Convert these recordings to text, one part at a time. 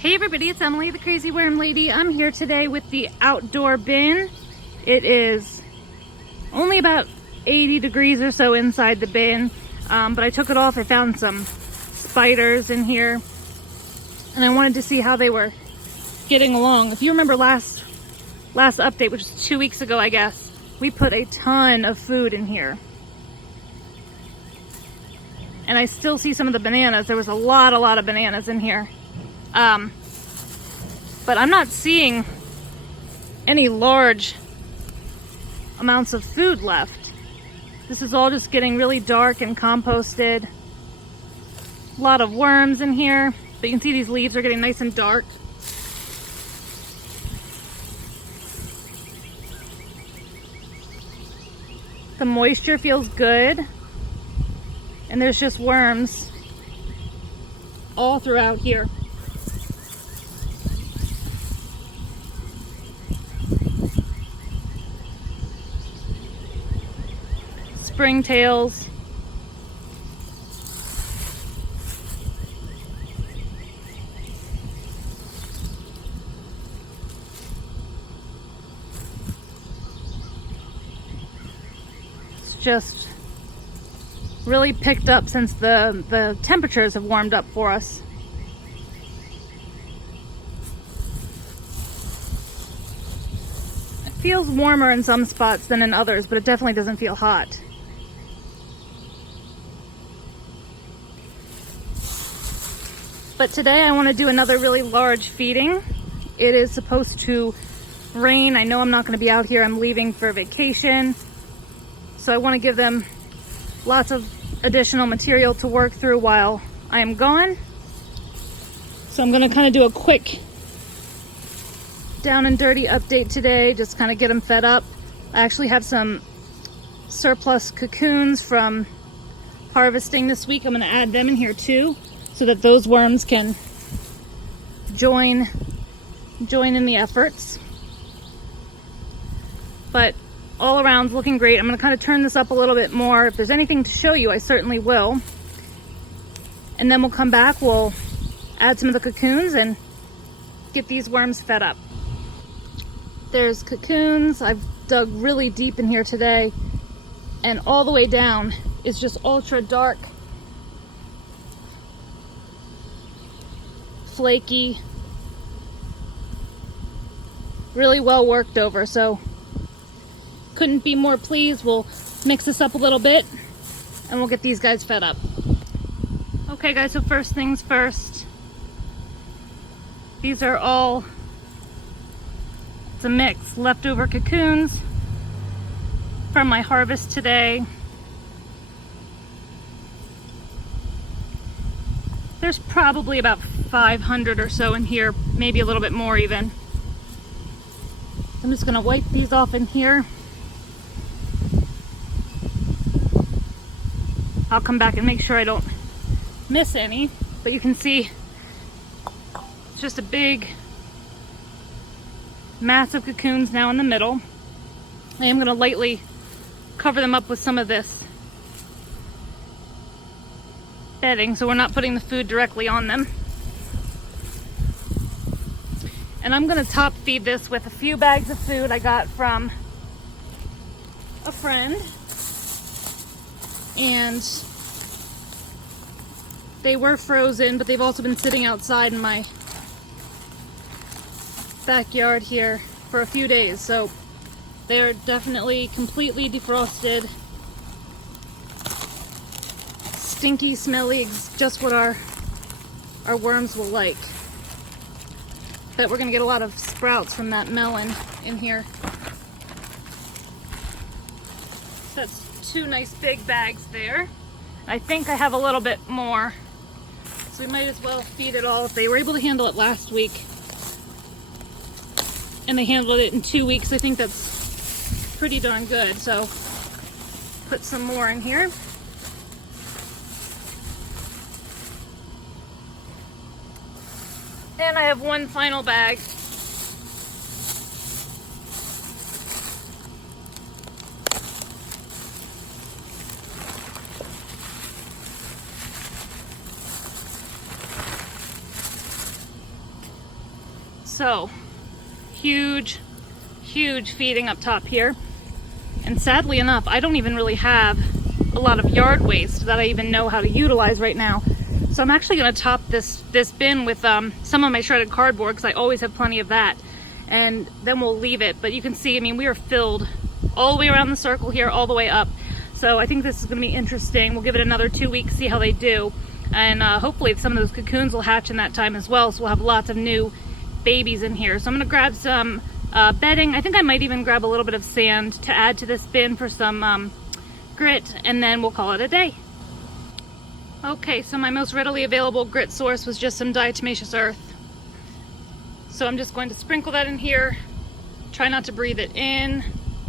Hey everybody, it's Emily, the Crazy Worm Lady. I'm here today with the outdoor bin. It is only about 80 degrees or so inside the bin, but I took it off. I found some spiders in here, and I wanted to see how they were getting along. If you remember last update, which was 2 weeks ago, I guess, we put a ton of food in here. And I still see some of the bananas. There was a lot of bananas in here. But I'm not seeing any large amounts of food left. This is all just getting really dark and composted. A lot of worms in here. But you can see these leaves are getting nice and dark. The moisture feels good. And there's just worms all throughout here. Springtails. It's just really picked up since the temperatures have warmed up for us. It feels warmer in some spots than in others, but it definitely doesn't feel hot. But today I want to do another really large feeding. It is supposed to rain. I know I'm not going to be out here. I'm leaving for vacation. So I want to give them lots of additional material to work through while I am gone. So I'm going to kind of do a quick down and dirty update today, just kind of get them fed up. I actually have some surplus cocoons from harvesting this week. I'm going to add them in here too, so that those worms can join in the efforts. But all around looking great. I'm going to kind of turn this up a little bit more. If there's anything to show you, I certainly will. And then we'll come back, we'll add some of the cocoons and get these worms fed up. There's cocoons. I've dug really deep in here today, and all the way down is just ultra dark, flaky, really well worked over. So couldn't be more pleased. We'll mix this up a little bit and we'll get these guys fed up. Okay guys, so first things first. These are all, it's a mix, leftover cocoons from my harvest today. There's probably about 500 or so in here, maybe a little bit more even. I'm just gonna wipe these off in here. I'll come back and make sure I don't miss any, but you can see it's just a big mass of cocoons now in the middle. I am going to lightly cover them up with some of this bedding so we're not putting the food directly on them. And I'm going to top feed this with a few bags of food I got from a friend. And they were frozen, but they've also been sitting outside in my backyard here for a few days. So they are definitely completely defrosted. Stinky, smelly, just what our worms will like. Bet we're gonna get a lot of sprouts from that melon in here. So that's 2 nice big bags there. I think I have a little bit more, so we might as well feed it all. If they were able to handle it last week and they handled it in 2 weeks, I think that's pretty darn good. So put some more in here. And I have one final bag. So huge feeding up top here. And sadly enough, I don't even really have a lot of yard waste that I even know how to utilize right now. So I'm actually going to top this bin with some of my shredded cardboard, because I always have plenty of that. And then we'll leave it. But you can see, I mean, we are filled all the way around the circle here, all the way up. So I think this is going to be interesting. We'll give it another 2 weeks, see how they do. And hopefully some of those cocoons will hatch in that time as well. So we'll have lots of new babies in here. So I'm going to grab some bedding. I think I might even grab a little bit of sand to add to this bin for some grit, and then we'll call it a day. Okay, so my most readily available grit source was just some diatomaceous earth. So I'm just going to sprinkle that in here. Try not to breathe it in.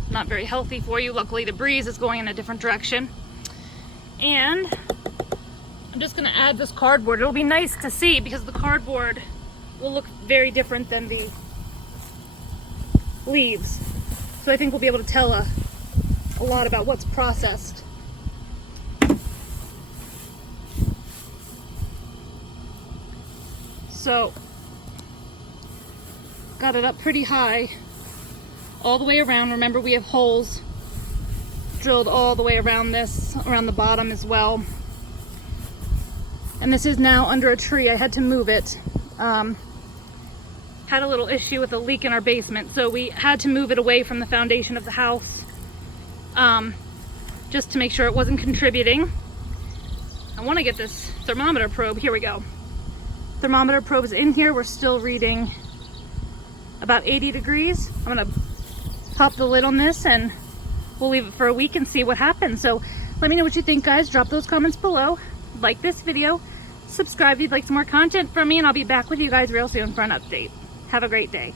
Not very healthy for you. Luckily the breeze is going in a different direction. And I'm just going to add this cardboard. It'll be nice to see because the cardboard will look very different than the leaves. So I think we'll be able to tell a lot about what's processed. So got it up pretty high all the way around. Remember, we have holes drilled all the way around this, around the bottom as well. And this is now under a tree. I had to move it. Had a little issue with a leak in our basement, so we had to move it away from the foundation of the house, just to make sure it wasn't contributing. I want to get this thermometer probe. Here we go. Thermometer probe is in here. We're still reading about 80 degrees. I'm gonna pop the lid on this and we'll leave it for a week and see what happens. So let me know what you think, guys. Drop those comments below. Like this video, subscribe if you'd like some more content from me, and I'll be back with you guys real soon for an update. Have a great day.